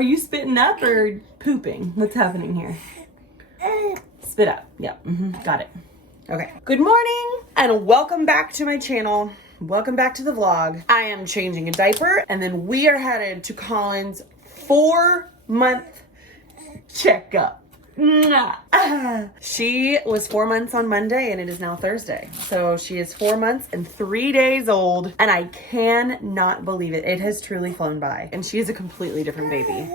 Are you spitting up or pooping? What's happening here? Spit up. Yep. Got it. Okay. Good morning and welcome back to my channel. Welcome back to the vlog. I am changing a diaper and then we are headed to Colin's 4-month checkup. She was 4 months on Monday and it is now Thursday. So she is 4 months and 3 days old and I cannot believe it. It has truly flown by and she is a completely different baby.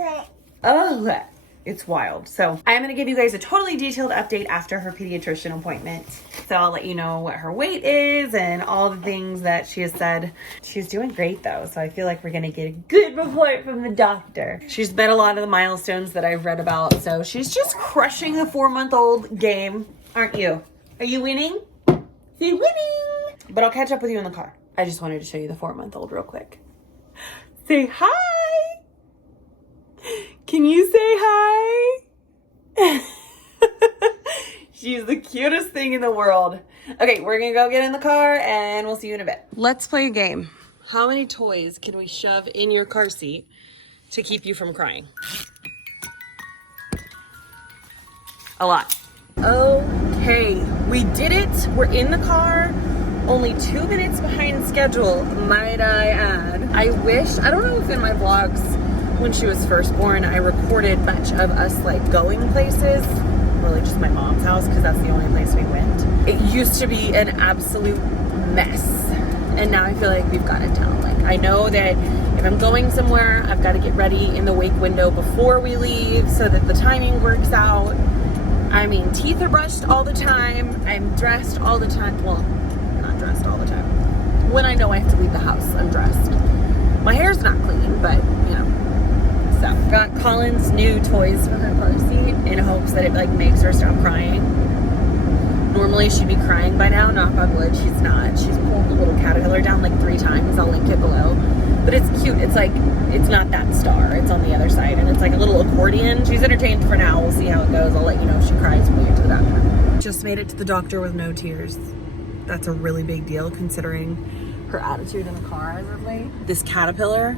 Oh, it's wild. So I'm going to give you guys a totally detailed update after her pediatrician appointment. So I'll let you know what her weight is and all the things that she has said. She's doing great though. So I feel like we're going to get a good report from the doctor. She's met a lot of the milestones that I've read about. So she's just crushing the 4-month-old game. Aren't you? Are you winning? You're winning. But I'll catch up with you in the car. I just wanted to show you the 4-month-old real quick. Say hi. Can you say hi? She's the cutest thing in the world. Okay, we're gonna go get in the car and we'll see you in a bit. Let's play a game. How many toys can we shove in your car seat to keep you from crying? A lot. Okay, we did it. We're in the car. Only 2 minutes behind schedule, might I add. I don't know if in my vlogs when she was first born, I recorded much of us like going places, really just my mom's house because that's the only place we went. It used to be an absolute mess. And now I feel like we've got it down. Like I know that if I'm going somewhere, I've got to get ready in the wake window before we leave so that the timing works out. I mean, teeth are brushed all the time. I'm dressed all the time. Well, not dressed all the time. When I know I have to leave the house, I'm dressed. My hair's not clean, but you know. So, got Colin's new toys for her car seat in hopes that it like makes her stop crying. Normally she'd be crying by now, knock on wood, she's not. She's pulled the little caterpillar down like 3 times, I'll link it below. But it's cute, it's like, it's not that star, it's on the other side, and it's like a little accordion. She's entertained for now, we'll see how it goes. I'll let you know if she cries when we get to the doctor. Just made it to the doctor with no tears. That's a really big deal considering her attitude in the car as of late. This caterpillar,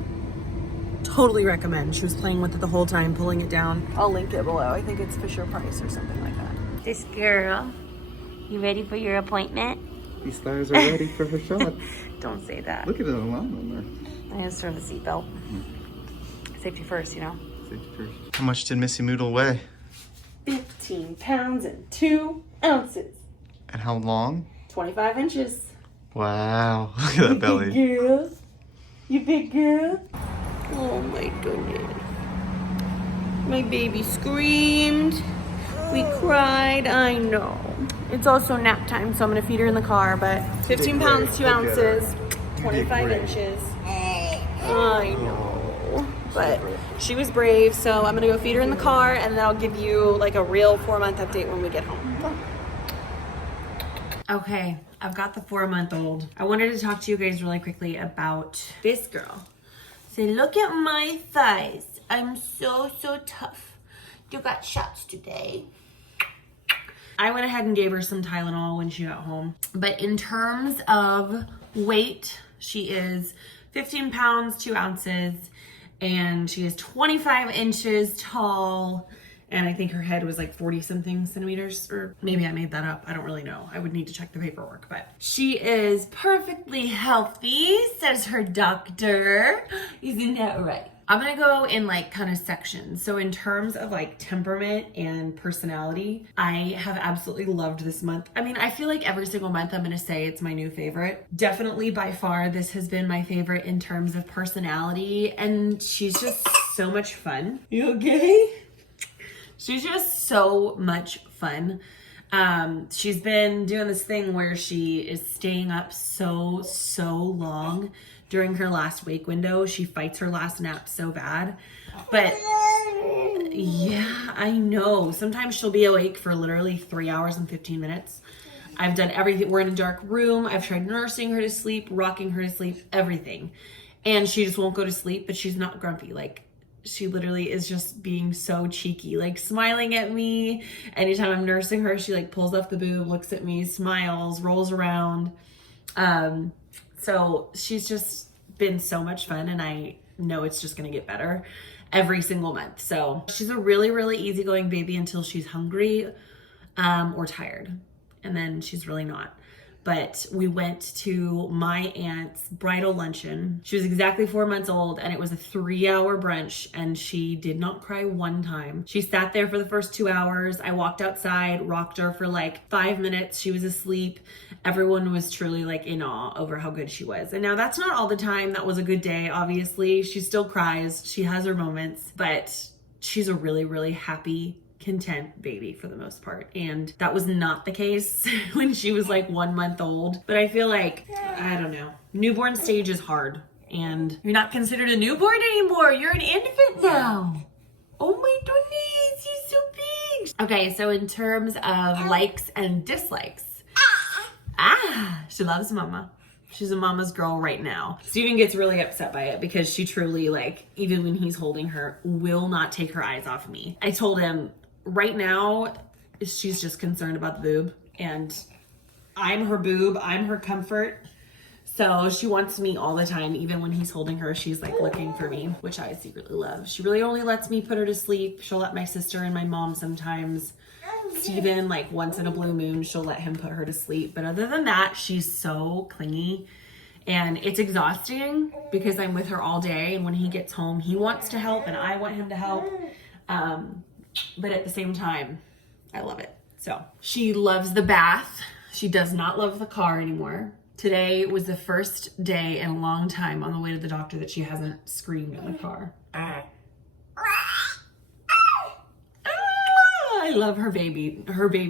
totally recommend. She was playing with it the whole time, pulling it down. I'll link it below. I think it's Fisher Price or something like that. This girl, you ready for your appointment? These stars are ready for her shot. Don't say that. Look at the alarm on I just throw the seatbelt. Safety first, you know. there. Safety first. How much did Missy Moodle weigh? 15 pounds and 2 ounces. And how long? 25 inches. Wow. Look at that belly. Big girl. You big girl. Oh my goodness. My baby screamed. We cried. I know. It's also nap time, so I'm going to feed her in the car, but 15 pounds, 2 ounces, 25 inches. I know. But she was brave, so I'm going to go feed her in the car, and then I'll give you like a real 4-month update when we get home. Okay, I've got the 4-month-old. I wanted to talk to you guys really quickly about this girl. Say, look at my thighs. I'm so tough. You got shots today. I went ahead and gave her some Tylenol when she got home. But in terms of weight, she is 15 pounds, 2 ounces, and she is 25 inches tall. And I think her head was like 40 something centimeters, or maybe I made that up. I don't really know. I would need to check the paperwork, but she is perfectly healthy, says her doctor. Isn't that right? I'm gonna go in like kind of sections. So in terms of like temperament and personality, I have absolutely loved this month. I mean, I feel like every single month I'm gonna say it's my new favorite. Definitely by far, this has been my favorite in terms of personality, and she's just so much fun. You okay? She's just so much fun. She's been doing this thing where she is staying up so long during her last wake window. She fights her last nap so bad. But yeah, I know. Sometimes she'll be awake for literally 3 hours and 15 minutes. I've done everything. We're in a dark room. I've tried nursing her to sleep, rocking her to sleep, everything. And she just won't go to sleep, but she's not grumpy. Like, she literally is just being so cheeky, like smiling at me. Anytime I'm nursing her, she like pulls up the boob, looks at me, smiles, rolls around. So she's just been so much fun, and I know it's just gonna get better. every single month. So she's a really, really easygoing baby until she's hungry or tired. And then she's really not. But we went to my aunt's bridal luncheon. She was exactly 4 months old, and it was a 3-hour brunch, and she did not cry one time. She sat there for the first 2 hours. I walked outside, rocked her for like 5 minutes. She was asleep. Everyone was truly like in awe over how good she was. And now that's not all the time. That was a good day, obviously. She still cries. She has her moments, but she's a really, really happy, content baby for the most part. And that was not the case when she was like 1 month old. But I feel like, I don't know, newborn stage is hard, and you're not considered a newborn anymore. You're an infant now. Oh my goodness, she's so big. Okay, so in terms of likes and dislikes, she loves mama. She's a mama's girl right now. Steven gets really upset by it because she truly, like, even when he's holding her, will not take her eyes off me. I told him, right now, she's just concerned about the boob, and I'm her boob, I'm her comfort. So she wants me all the time. Even when he's holding her, she's like looking for me, which I secretly love. She really only lets me put her to sleep. She'll let my sister and my mom sometimes. Steven, like once in a blue moon, she'll let him put her to sleep. But other than that, she's so clingy. And it's exhausting because I'm with her all day. And when he gets home, he wants to help and I want him to help. But at the same time, I love it. So she loves the bath. She does not love the car anymore. Today was the first day in a long time on the way to the doctor that she hasn't screamed in the car. I love her baby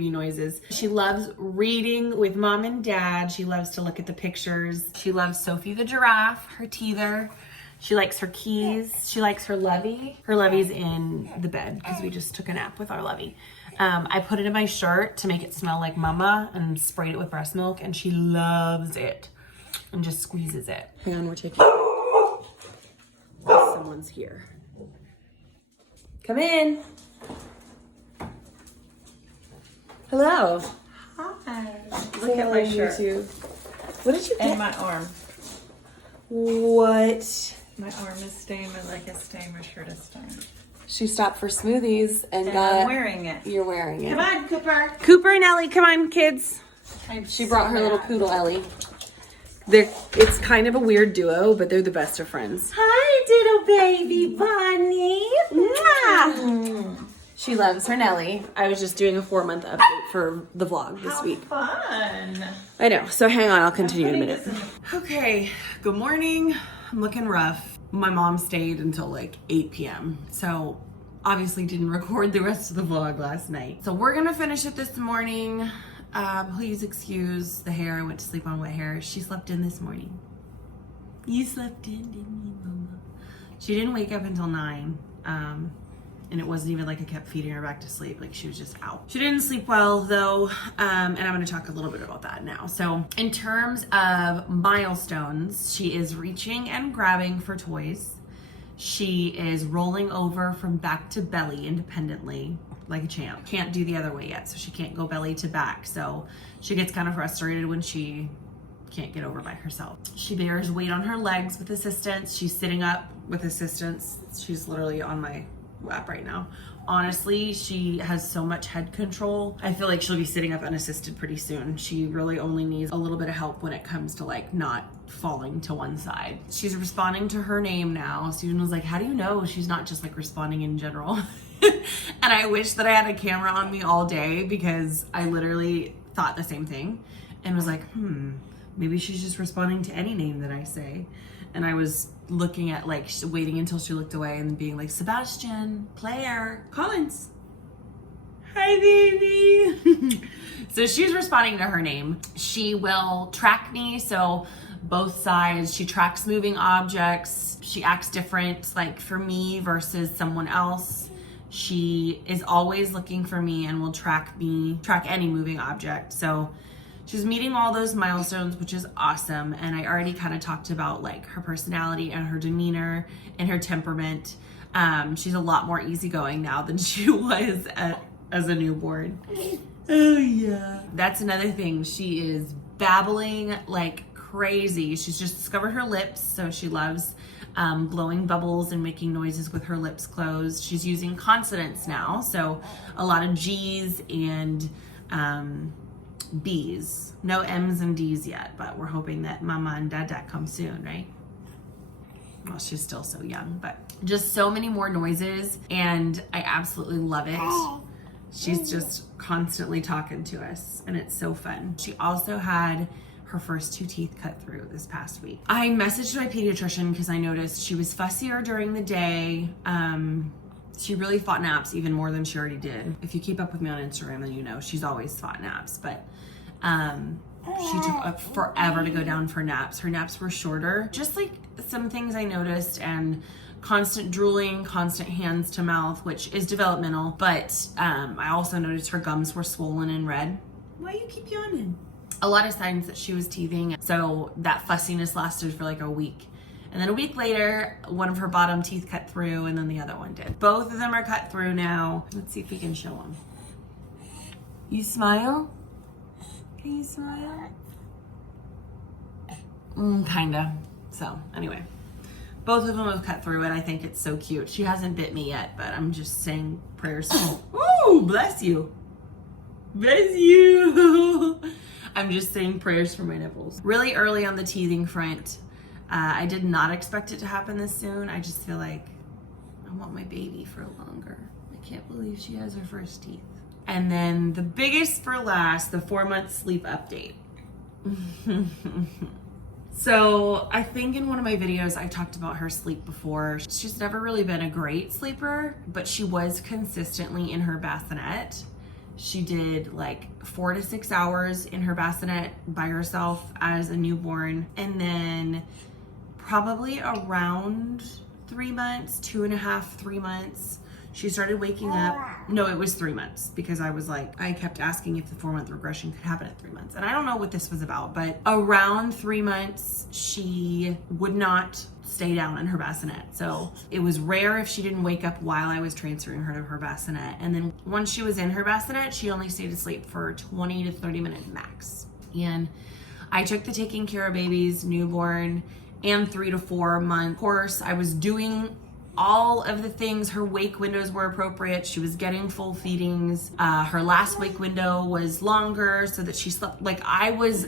noises. She loves reading with mom and dad. She loves to look at the pictures. She loves Sophie the giraffe, her teether. She likes her keys. She likes her Lovey. Her Lovey's in the bed because we just took a nap with our Lovey. I put it in my shirt to make it smell like mama and sprayed it with breast milk, and she loves it and just squeezes it. Hang on, we're taking... Someone's here. Come in. Hello. Hi. Look at my shirt. What did you get? And my arm. What? My arm is stained like a stain. My shirt is stained. She stopped for smoothies and I'm wearing it. You're wearing it. Come on, Cooper. Cooper and Ellie, come on, kids. She brought her little poodle, Ellie. It's kind of a weird duo, but they're the best of friends. Hi, little baby bunny. Mwah! She loves her Nelly. I was just doing a 4-month update for the vlog this week. Fun. I know. So hang on, I'll continue in a minute. Okay, good morning. I'm looking rough. My mom stayed until like 8 p.m. So obviously didn't record the rest of the vlog last night. So we're gonna finish it this morning. Please excuse the hair. I went to sleep on wet hair. She slept in this morning. You slept in, didn't you, mama? She didn't wake up until 9. And it wasn't even like I kept feeding her back to sleep. Like she was just out. She didn't sleep well though. And I'm gonna talk a little bit about that now. So in terms of milestones, she is reaching and grabbing for toys. She is rolling over from back to belly independently like a champ. Can't do the other way yet. So she can't go belly to back. So she gets kind of frustrated when she can't get over by herself. She bears weight on her legs with assistance. She's sitting up with assistance. She's literally on my lap right now. Honestly, she has so much head control. I feel like she'll be sitting up unassisted pretty soon. She really only needs a little bit of help when it comes to like not falling to one side. She's responding to her name now. Steven was like, how do you know she's not just like responding in general? And I wish that I had a camera on me all day because I literally thought the same thing and was like, maybe she's just responding to any name that I say. And I was looking at like waiting until she looked away and then being like, Sebastian, Claire, Collins. Hi, baby. So she's responding to her name. She will track me. So both sides, she tracks moving objects. She acts different, like for me versus someone else. She is always looking for me and will track any moving object. So she's meeting all those milestones, which is awesome. And I already kind of talked about like her personality and her demeanor and her temperament. She's a lot more easygoing now than she was as a newborn. Oh yeah. That's another thing. She is babbling like crazy. She's just discovered her lips, so she loves blowing bubbles and making noises with her lips closed. She's using consonants now, so a lot of G's and B's. No M's and D's yet, but we're hoping that Mama and Dada come soon, right? Well, she's still so young, but just so many more noises, and I absolutely love it. She's just constantly talking to us, and it's so fun. She also had her first 2 teeth cut through this past week. I messaged my pediatrician because I noticed she was fussier during the day. She really fought naps even more than she already did. If you keep up with me on Instagram, then you know she's always fought naps, but she took forever to go down for naps. Her naps were shorter. Just like some things I noticed, and constant drooling, constant hands to mouth, which is developmental, but I also noticed her gums were swollen and red. Why you keep yawning? A lot of signs that she was teething. So that fussiness lasted for like a week. And then a week later, one of her bottom teeth cut through, and then the other one did. Both of them are cut through now. Let's see if we can show them. You smile? Can you smile? Kinda. So anyway, both of them have cut through it. I think it's so cute. She hasn't bit me yet, but I'm just saying prayers. Ooh, bless you. Bless you. I'm just saying prayers for my nipples. Really early on the teething front. I did not expect it to happen this soon. I just feel like I want my baby for longer. I can't believe she has her first teeth. And then the biggest for last, the 4-month sleep update. So I think in one of my videos, I talked about her sleep before. She's never really been a great sleeper, but she was consistently in her bassinet. She did like 4 to 6 hours in her bassinet by herself as a newborn. And then probably around 3 months, 2.5, 3 months, she started waking up. No, it was 3 months, because I was like, I kept asking if the 4-month regression could happen at 3 months. And I don't know what this was about, but around 3 months, she would not stay down in her bassinet. So it was rare if she didn't wake up while I was transferring her to her bassinet. And then once she was in her bassinet, she only stayed asleep for 20 to 30 minutes max. And I took the taking care of babies, newborn, and 3 to 4 month course. I was doing all of the things. Her wake windows were appropriate. She was getting full feedings. Her last wake window was longer so that she slept. Like, I was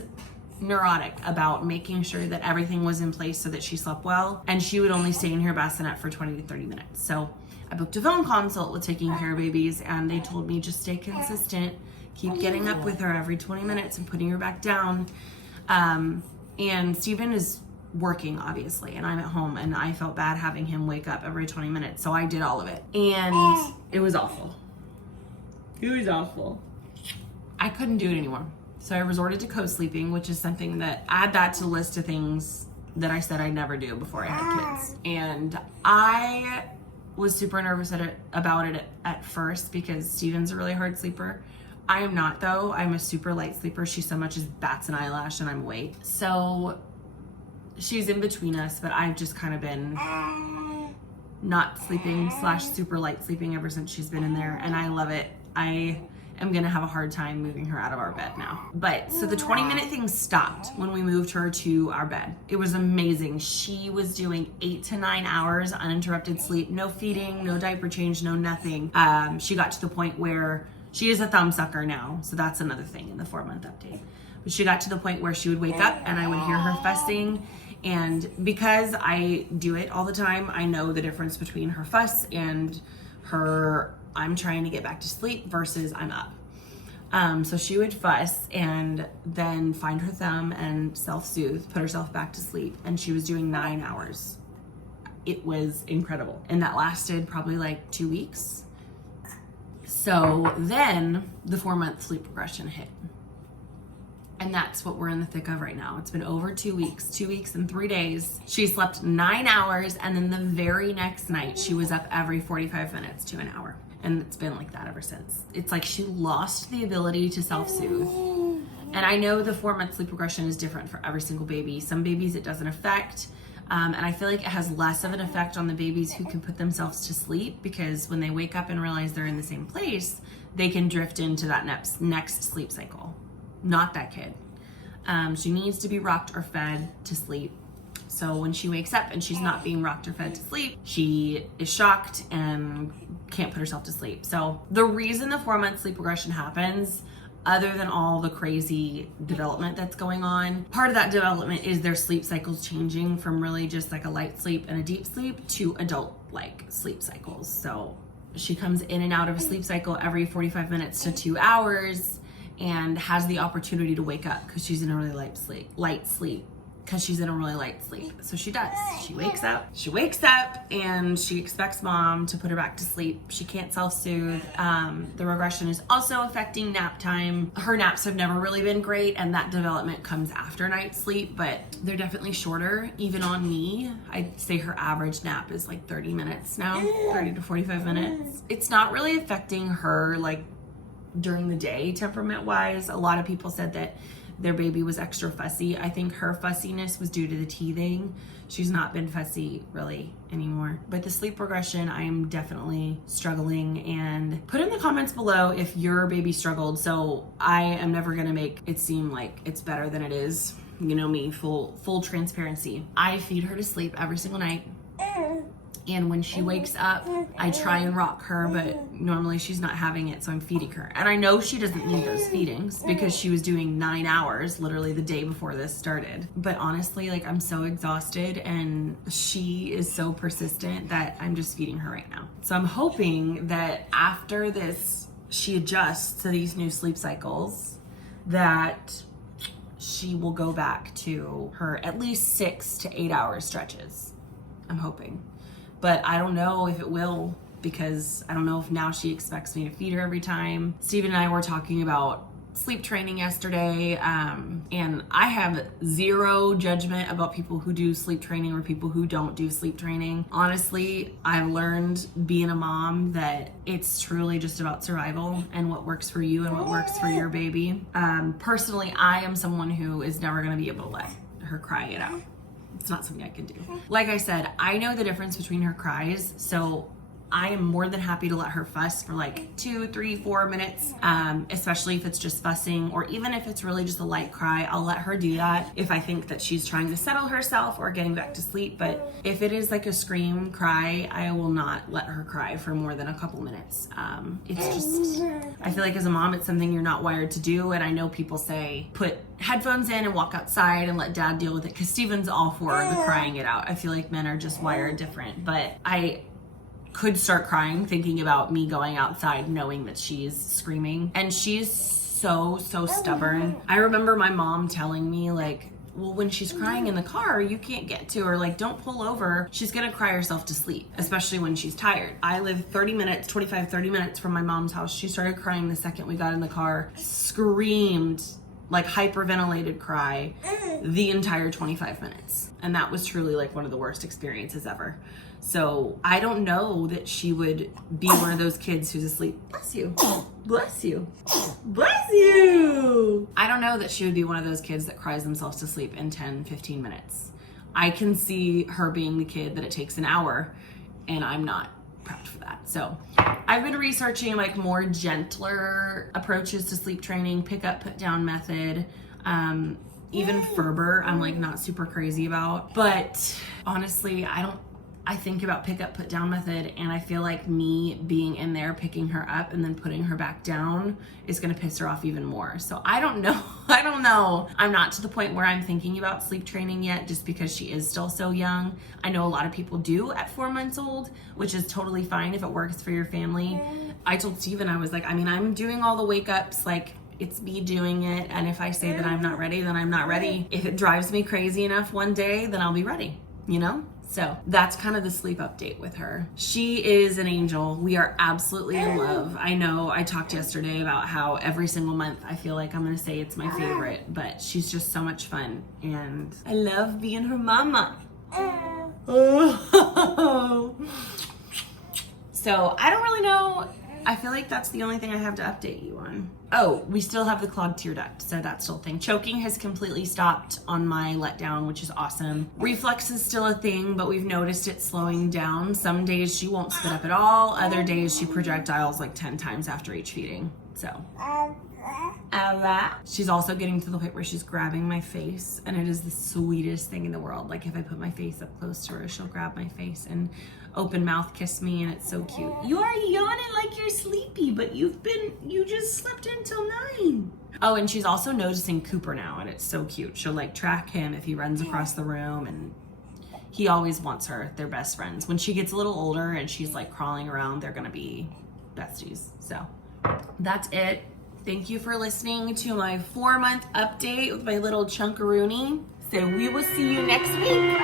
neurotic about making sure that everything was in place so that she slept well, and she would only stay in her bassinet for 20 to 30 minutes. So I booked a phone consult with Taking Care of Babies, and they told me just stay consistent, keep getting up with her every 20 minutes and putting her back down. And Steven is working, obviously, and I'm at home, and I felt bad having him wake up every 20 minutes, so I did all of it, and it was awful. It was awful. I couldn't do it anymore, so I resorted to co-sleeping, which is something that, add that to the list of things that I said I'd never do before I had kids. And I was super nervous about it at first, because Steven's a really hard sleeper. I am not, though. I'm a super light sleeper. She so much as bats an eyelash, and I'm awake. So she's in between us, but I've just kind of been not sleeping / super light sleeping ever since she's been in there, and I love it. I am gonna have a hard time moving her out of our bed now. But so the 20-minute thing stopped when we moved her to our bed. It was amazing. She was doing 8 to 9 hours uninterrupted sleep, no feeding, no diaper change, no nothing. She got to the point where she is a thumb sucker now, so that's another thing in the 4-month update. But she got to the point where she would wake up and I would hear her fussing. And because I do it all the time, I know the difference between her fuss and her, I'm trying to get back to sleep versus I'm up. So she would fuss and then find her thumb and self-soothe, put herself back to sleep. And she was doing 9 hours. It was incredible. And that lasted probably like 2 weeks. So then the 4-month sleep regression hit. And that's what we're in the thick of right now. It's been over 2 weeks, 2 weeks and 3 days. She slept 9 hours, and then the very next night, she was up every 45 minutes to an hour. And it's been like that ever since. It's like she lost the ability to self-soothe. And I know the 4-month sleep regression is different for every single baby. Some babies it doesn't affect. And I feel like it has less of an effect on the babies who can put themselves to sleep, because when they wake up and realize they're in the same place, they can drift into that next sleep cycle. Not that kid. She needs to be rocked or fed to sleep. So when she wakes up and she's not being rocked or fed to sleep, she is shocked and can't put herself to sleep. So the reason the 4-month sleep regression happens, other than all the crazy development that's going on, part of that development is their sleep cycles changing from really just like a light sleep and a deep sleep to adult like sleep cycles. So she comes in and out of a sleep cycle every 45 minutes to 2 hours and has the opportunity to wake up because she's in a really light sleep. Because she's in a really light sleep. So she does. She wakes up and she expects mom to put her back to sleep. She can't self-soothe. The regression is also affecting nap time. Her naps have never really been great, and that development comes after night sleep, but they're definitely shorter. Even on me, I'd say her average nap is like 30 minutes now, 30 to 45 minutes. It's not really affecting her like during the day temperament wise. A lot of people said that their baby was extra fussy. I think her fussiness was due to the teething. She's not been fussy really anymore. But the sleep regression, I am definitely struggling, and put in the comments below if your baby struggled. So I am never gonna make it seem like it's better than it is. You know me, full transparency. I feed her to sleep every single night. And when she wakes up, I try and rock her, but normally she's not having it, so I'm feeding her. And I know she doesn't need those feedings because she was doing 9 hours literally the day before this started. But honestly, like, I'm so exhausted and she is so persistent that I'm just feeding her right now. So I'm hoping that after this, she adjusts to these new sleep cycles, that she will go back to her at least 6 to 8 hour stretches. I'm hoping. But I don't know if it will, because I don't know if now she expects me to feed her every time. Steven and I were talking about sleep training yesterday, and I have zero judgment about people who do sleep training or people who don't do sleep training. Honestly, I've learned being a mom that it's truly just about survival and what works for you and what works for your baby. Personally, I am someone who is never gonna be able to let her cry it out. It's not something I can do. Like I said, I know the difference between her cries, so I am more than happy to let her fuss for like 2, 3, 4 minutes, especially if it's just fussing, or even if it's really just a light cry, I'll let her do that if I think that she's trying to settle herself or getting back to sleep. But if it is like a scream cry, I will not let her cry for more than a couple minutes. It's just, I feel like as a mom, it's something you're not wired to do. And I know people say, put headphones in and walk outside and let dad deal with it, because Steven's all for the crying it out. I feel like men are just wired different, but I could start crying thinking about me going outside knowing that she's screaming, and she's so stubborn. I remember my mom telling me, like, well, when she's crying in the car, you can't get to her, like, don't pull over, she's gonna cry herself to sleep, especially when she's tired. I live 30 minutes from my mom's house. She started crying the second we got in the car, screamed, like hyperventilated cry the entire 25 minutes. And that was truly like one of the worst experiences ever. So I don't know that she would be one of those kids who's asleep. Bless you. Bless you. Bless you. I don't know that she would be one of those kids that cries themselves to sleep in 10, 15 minutes. I can see her being the kid that it takes an hour, and I'm not prepped for that. So I've been researching like more gentler approaches to sleep training, pick up, put down method. Even Ferber, I'm like not super crazy about, but honestly, I think about pick up, put down method, and I feel like me being in there, picking her up and then putting her back down is gonna piss her off even more. So I don't know. I'm not to the point where I'm thinking about sleep training yet, just because she is still so young. I know a lot of people do at 4 months old, which is totally fine if it works for your family. I told Steven, I was like, I mean, I'm doing all the wake ups, like, it's me doing it, and if I say that I'm not ready, then I'm not ready. If it drives me crazy enough one day, then I'll be ready, you know? So that's kind of the sleep update with her. She is an angel. We are absolutely in love. I know I talked yesterday about how every single month I feel like I'm gonna say it's my favorite, but she's just so much fun, and I love being her mama. Oh. So I don't really know. I feel like that's the only thing I have to update you on. Oh, we still have the clogged tear duct, so that's still a thing. Choking has completely stopped on my letdown, which is awesome. Reflux is still a thing, but we've noticed it slowing down. Some days she won't spit up at all. Other days she projectiles like 10 times after each feeding. So Alright. She's also getting to the point where she's grabbing my face, and it is the sweetest thing in the world. Like if I put my face up close to her, she'll grab my face and open mouth kiss me, and it's so cute. You are yawning like you're sleepy, but you just slept until 9. Oh, and she's also noticing Cooper now, and it's so cute. She'll like track him if he runs across the room, and he always wants her. They're best friends. When she gets a little older and she's like crawling around, they're gonna be besties. So that's it. Thank you for listening to my 4-month update with my little chunkaroonie. So we will see you next week.